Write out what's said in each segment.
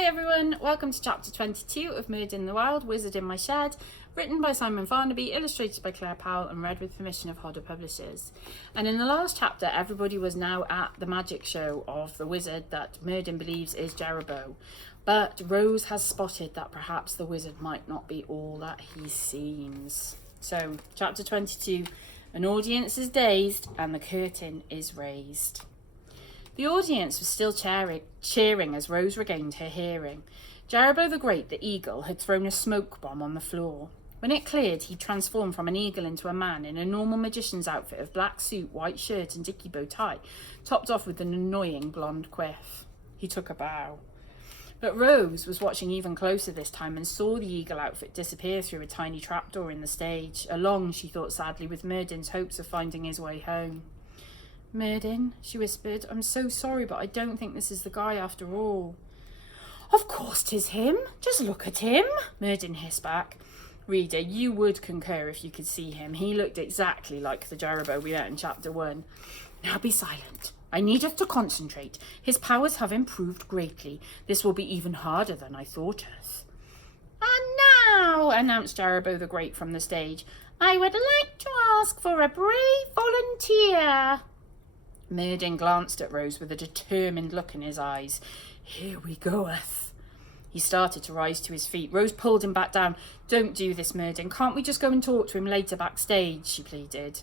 Hi everyone, welcome to chapter 22 of Merdyn the Wild, Wizard in My Shed, written by Simon Farnaby, illustrated by Claire Powell and read with permission of Hodder Publishers. And in the last chapter, everybody was now at the magic show of the wizard that Merdyn believes is Jerebow. But Rose has spotted that perhaps the wizard might not be all that he seems. So, chapter 22, an audience is dazed and the curtain is raised. The audience was still cheering as Rose regained her hearing. Jerebow the Great, the eagle, had thrown a smoke bomb on the floor. When it cleared, he transformed from an eagle into a man in a normal magician's outfit of black suit, white shirt and dicky bow tie, topped off with an annoying blonde quiff. He took a bow. But Rose was watching even closer this time and saw the eagle outfit disappear through a tiny trapdoor in the stage, along, she thought sadly, with Merdyn's hopes of finding his way home. "Merdyn," she whispered, "I'm so sorry, but I don't think this is the guy after all." "Of course 'tis him. Just look at him," Merdyn hissed back. Reader, you would concur if you could see him. He looked exactly like the Jerebow we met in chapter 1. "Now be silent. I need us to concentrate. His powers have improved greatly. This will be even harder than I thought it." "And now," announced Jerebow the Great from the stage, "I would like to ask for a brave volunteer." Merdyn glanced at Rose with a determined look in his eyes. "Here we goeth." He started to rise to his feet. Rose pulled him back down. "Don't do this, Merdyn. Can't we just go and talk to him later backstage?" she pleaded.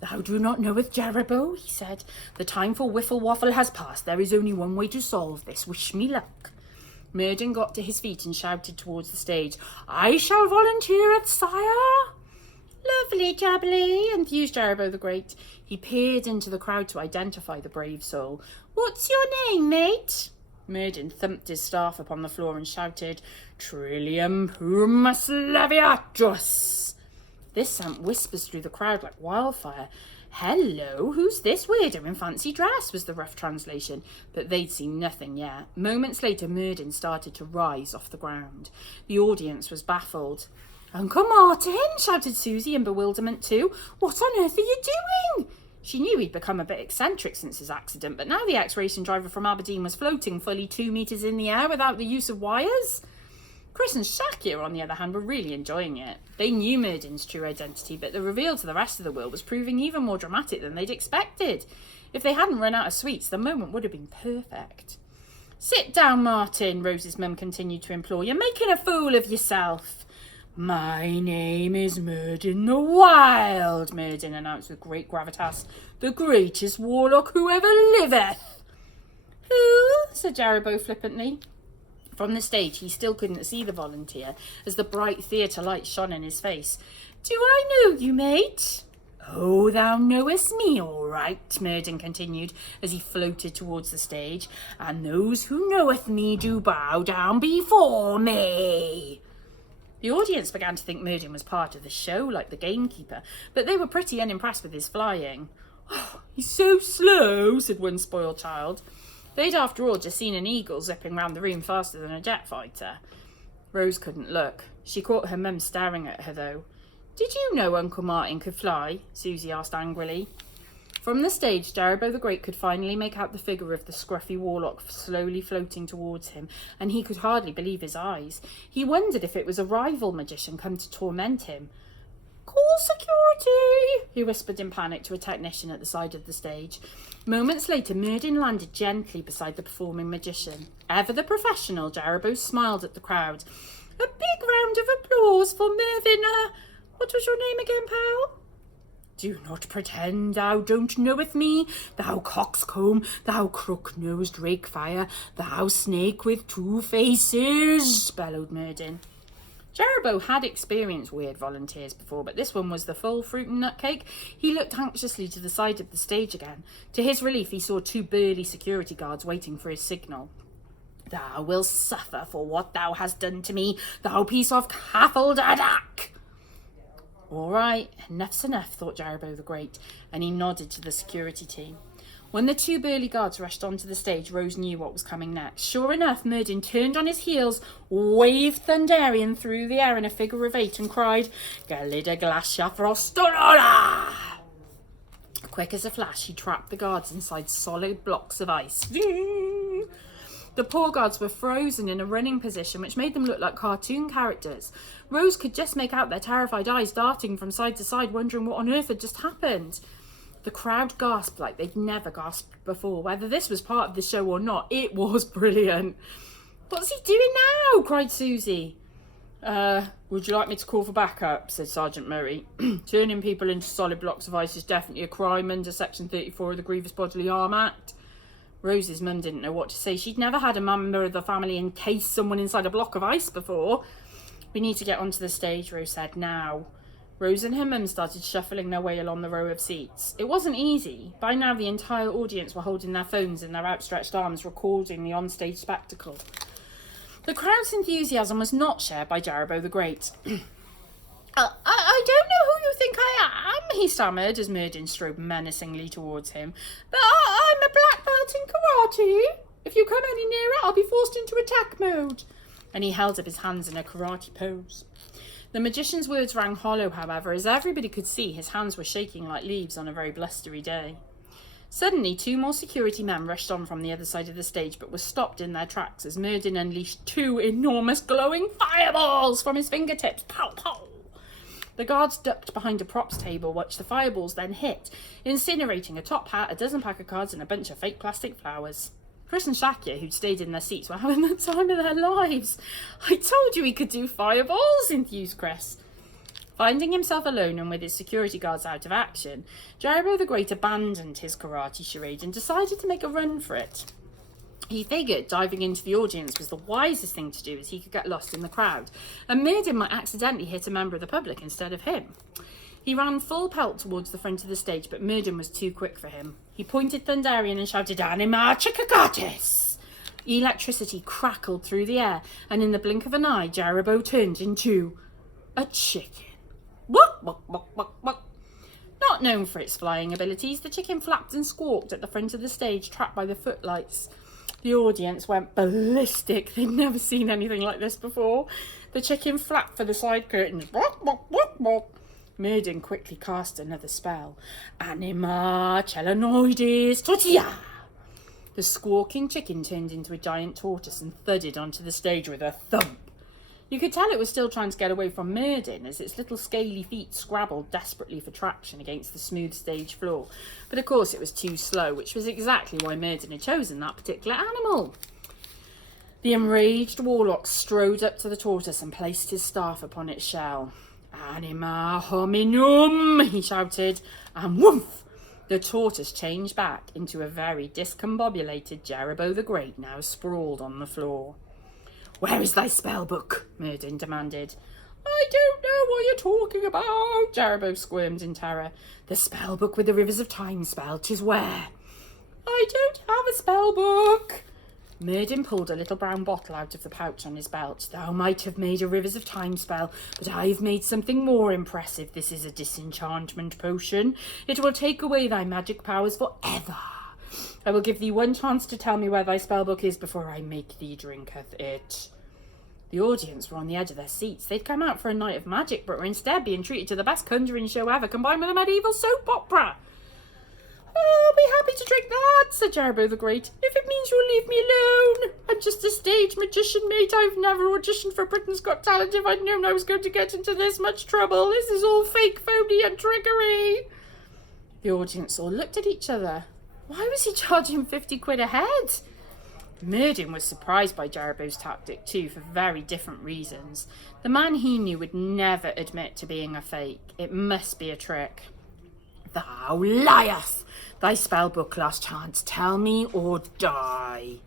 "Thou do not knoweth Jerebow," he said. "The time for whiffle-waffle has passed. There is only one way to solve this. Wish me luck." Merdyn got to his feet and shouted towards the stage, "I shall volunteer it, sire." "Lovely jubbly," enthused Jerebow the Great. He peered into the crowd to identify the brave soul. "What's your name, mate?" Merdyn thumped his staff upon the floor and shouted, "Trillium Pumus Leviatus." This sent whispers through the crowd like wildfire. "Hello, who's this weirdo in fancy dress?" was the rough translation, but they'd seen nothing yet. Moments later, Merdyn started to rise off the ground. The audience was baffled. "Uncle Martin!" shouted Susie in bewilderment too. "What on earth are you doing?" She knew he'd become a bit eccentric since his accident, but now the ex-racing driver from Aberdeen was floating fully 2 metres in the air without the use of wires. Chris and Shakir, on the other hand, were really enjoying it. They knew Merdyn's true identity, but the reveal to the rest of the world was proving even more dramatic than they'd expected. If they hadn't run out of sweets, the moment would have been perfect. "Sit down, Martin," Rose's mum continued to implore. "You're making a fool of yourself." "My name is Merdyn the Wild," Merdyn announced with great gravitas. "The greatest warlock who ever liveth." "Who?" said Jerebow flippantly. From the stage, he still couldn't see the volunteer, as the bright theatre light shone in his face. "Do I know you, mate?" "Oh, thou knowest me, all right," Merdyn continued, as he floated towards the stage. "And those who knoweth me do bow down before me." The audience began to think Merdyn was part of the show, like the gamekeeper, but they were pretty unimpressed with his flying. "Oh, he's so slow," said one spoiled child. They'd, after all, just seen an eagle zipping round the room faster than a jet fighter. Rose couldn't look. She caught her mum staring at her, though. "Did you know Uncle Martin could fly?" Susie asked angrily. From the stage, Jerebow the Great could finally make out the figure of the scruffy warlock slowly floating towards him, and he could hardly believe his eyes. He wondered if it was a rival magician come to torment him. "Call security," he whispered in panic to a technician at the side of the stage. Moments later, Merdyn landed gently beside the performing magician. Ever the professional, Jerebow smiled at the crowd. "A big round of applause for Merdyn. What was your name again, pal?" "Do not pretend thou don't knoweth me, thou coxcomb, thou crook-nosed rakefire, thou snake with 2 faces," bellowed Merdyn. Jerebow had experienced weird volunteers before, but this one was the full fruit and nut cake. He looked anxiously to the side of the stage again. To his relief, he saw 2 burly security guards waiting for his signal. "Thou wilt suffer for what thou hast done to me, thou piece of caffaldadak." "All right, enough's enough," thought Jerebow the Great, and he nodded to the security team. When the 2 burly guards rushed onto the stage, Rose knew what was coming next. Sure enough, Merdyn turned on his heels, waved Thunderian through the air in a figure of 8 and cried, "Galida glacia frostolola!" Quick as a flash, he trapped the guards inside solid blocks of ice. The poor gods were frozen in a running position, which made them look like cartoon characters. Rose could just make out their terrified eyes darting from side to side, wondering what on earth had just happened. The crowd gasped like they'd never gasped before. Whether this was part of the show or not, it was brilliant. "What's he doing now?" cried Susie. Would you like me to call for backup?" said Sergeant Murray. "Turning people into solid blocks of ice is definitely a crime under Section 34 of the Grievous Bodily Harm Act." Rose's mum didn't know what to say. She'd never had a member of the family encase someone inside a block of ice before. "We need to get onto the stage," Rose said, "now." Rose and her mum started shuffling their way along the row of seats. It wasn't easy. By now the entire audience were holding their phones in their outstretched arms, recording the onstage spectacle. The crowd's enthusiasm was not shared by Jarabo the Great. I don't know who you think I am," he stammered as Merdyn strode menacingly towards him. "But I'm a black belt in karate. If you come any nearer, I'll be forced into attack mode." And he held up his hands in a karate pose. The magician's words rang hollow, however, as everybody could see his hands were shaking like leaves on a very blustery day. Suddenly, 2 more security men rushed on from the other side of the stage, but were stopped in their tracks as Merdyn unleashed 2 enormous glowing fireballs from his fingertips. Pow, pow! The guards ducked behind a props table, which the fireballs then hit, incinerating a top hat, a dozen pack of cards, and a bunch of fake plastic flowers. Chris and Shakya, who'd stayed in their seats, were having the time of their lives. "I told you he could do fireballs," enthused Chris. Finding himself alone and with his security guards out of action, Jarabo the Great abandoned his karate charade and decided to make a run for it. He figured diving into the audience was the wisest thing to do, as he could get lost in the crowd, and Merdyn might accidentally hit a member of the public instead of him. He ran full pelt towards the front of the stage, but Merdyn was too quick for him. He pointed Thundarian and shouted, "Anima chikagatis!" Electricity crackled through the air, and in the blink of an eye, Jarabo turned into a chicken. Wuk, wuk, wuk, wuk, wuk. Not known for its flying abilities, the chicken flapped and squawked at the front of the stage, trapped by the footlights. The audience went ballistic. They'd never seen anything like this before. The chicken flapped for the side curtains. Wuk, wuk, wuk, wuk. Merdyn quickly cast another spell. Anima chelanoides tortilla. The squawking chicken turned into a giant tortoise and thudded onto the stage with a thump. You could tell it was still trying to get away from Merdyn, as its little scaly feet scrabbled desperately for traction against the smooth stage floor. But of course it was too slow, which was exactly why Merdyn had chosen that particular animal. The enraged Warlock strode up to the tortoise and placed his staff upon its shell. "Anima hominum," he shouted, and woof! The tortoise changed back into a very discombobulated Jarabo the Great, now sprawled on the floor. "Where is thy spell book?" Merdyn demanded. "I don't know what you're talking about," Jarabo squirmed in terror. "The spell book with the Rivers of Time spell, 'tis where?" "I don't have a spell book." Merdyn pulled a little brown bottle out of the pouch on his belt. "Thou might have made a Rivers of Time spell, but I have made something more impressive. This is a disenchantment potion. It will take away thy magic powers forever. I will give thee 1 chance to tell me where thy spellbook is before I make thee drinketh it." The audience were on the edge of their seats. They'd come out for a night of magic, but were instead being treated to the best conjuring show ever, combined with a medieval soap opera. "I'll be happy to drink that," said Jarabo the Great, "if it means you'll leave me alone. I'm just a stage magician, mate. I've never auditioned for Britain's Got Talent. If I'd known I was going to get into this much trouble. This is all fake, phony and trickery." The audience all looked at each other. Why was he charging 50 quid a head? Merdyn was surprised by Jarabo's tactic too, for very different reasons. The man he knew would never admit to being a fake. It must be a trick. "Thou liest! Thy spellbook, last chance. Tell me or die."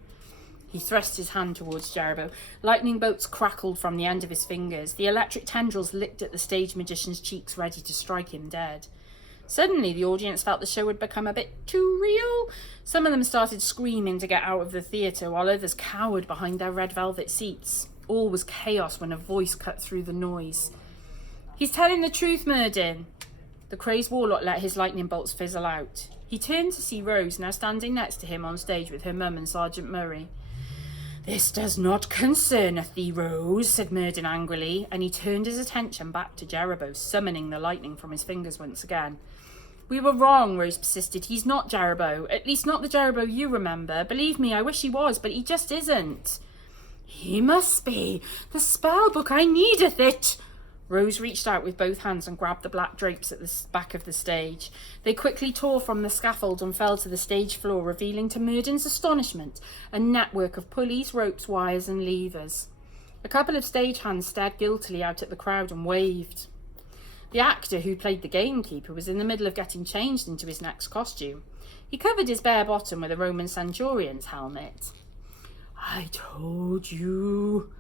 He thrust his hand towards Jarabo. Lightning bolts crackled from the end of his fingers. The electric tendrils licked at the stage magician's cheeks, ready to strike him dead. Suddenly, the audience felt the show had become a bit too real. Some of them started screaming to get out of the theatre, while others cowered behind their red velvet seats. All was chaos when a voice cut through the noise. "He's telling the truth, Merdyn." The crazed Warlock let his lightning bolts fizzle out. He turned to see Rose, now standing next to him on stage with her mum and Sergeant Murray. "This does not concerneth thee, Rose," said Merdyn angrily, and he turned his attention back to Jarabo, summoning the lightning from his fingers once again. We were wrong, Rose persisted. He's not Jerebow. At least not the Jerebow you remember. Believe me, I wish he was, but he just isn't. He must be. The spell book, I needeth it. Rose reached out with both hands and grabbed the black drapes at the back of the stage. They quickly tore from the scaffold and fell to the stage floor, revealing to Merdyn's astonishment a network of pulleys, ropes, wires and levers. A couple of stagehands stared guiltily out at the crowd and waved. The actor who played the gamekeeper was in the middle of getting changed into his next costume. He covered his bare bottom with a Roman centurion's helmet. I told you,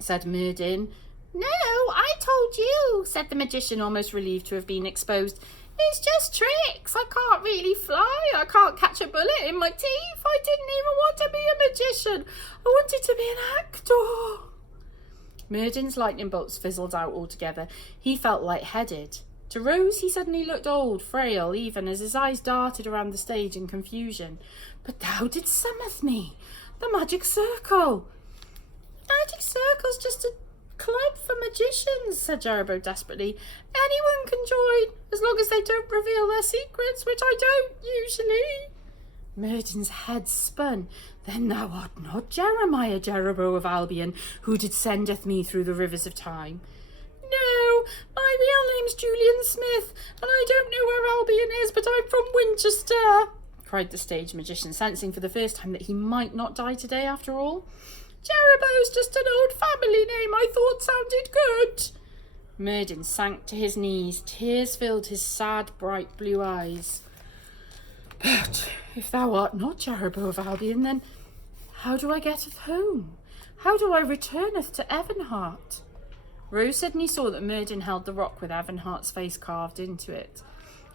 said Merdyn. No, I told you, said the magician, almost relieved to have been exposed. It's just tricks. I can't really fly. I can't catch a bullet in my teeth. I didn't even want to be a magician. I wanted to be an actor. Merdyn's lightning bolts fizzled out altogether. He felt lightheaded. To Rose, he suddenly looked old, frail, even as his eyes darted around the stage in confusion. But thou didst summon me. The magic circle. Magic circle's just a club for magicians, said Jerebow desperately. Anyone can join, as long as they don't reveal their secrets, which I don't usually. Merdyn's head spun. Then thou art not Jeremiah Jerebow of Albion, who did sendeth me through the rivers of time. No, my real name's Julian Smith, and I don't know where Albion is, but I'm from Winchester, cried the stage magician, sensing for the first time that he might not die today after all. Jerebow's just an old family name I thought sounded good. Merdyn sank to his knees. Tears filled his sad, bright blue eyes. But if thou art not Jerebow of Albion, then how do I getteth home? How do I returneth to Evanhart? Rose suddenly saw that Merdyn held the rock with Evanhart's face carved into it.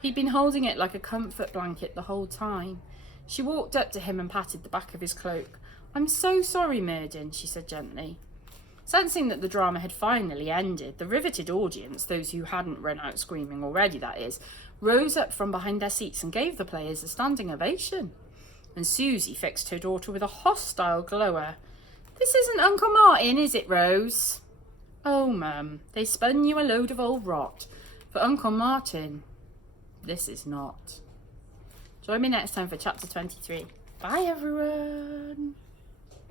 He'd been holding it like a comfort blanket the whole time. She walked up to him and patted the back of his cloak. I'm so sorry, Merdyn, she said gently. Sensing that the drama had finally ended, the riveted audience, those who hadn't run out screaming already, that is, rose up from behind their seats and gave the players a standing ovation. And Susie fixed her daughter with a hostile glower. This isn't Uncle Martin, is it, Rose? Oh, Mum, they spun you a load of old rot. For Uncle Martin, this is not. Join me next time for chapter 23. Bye, everyone.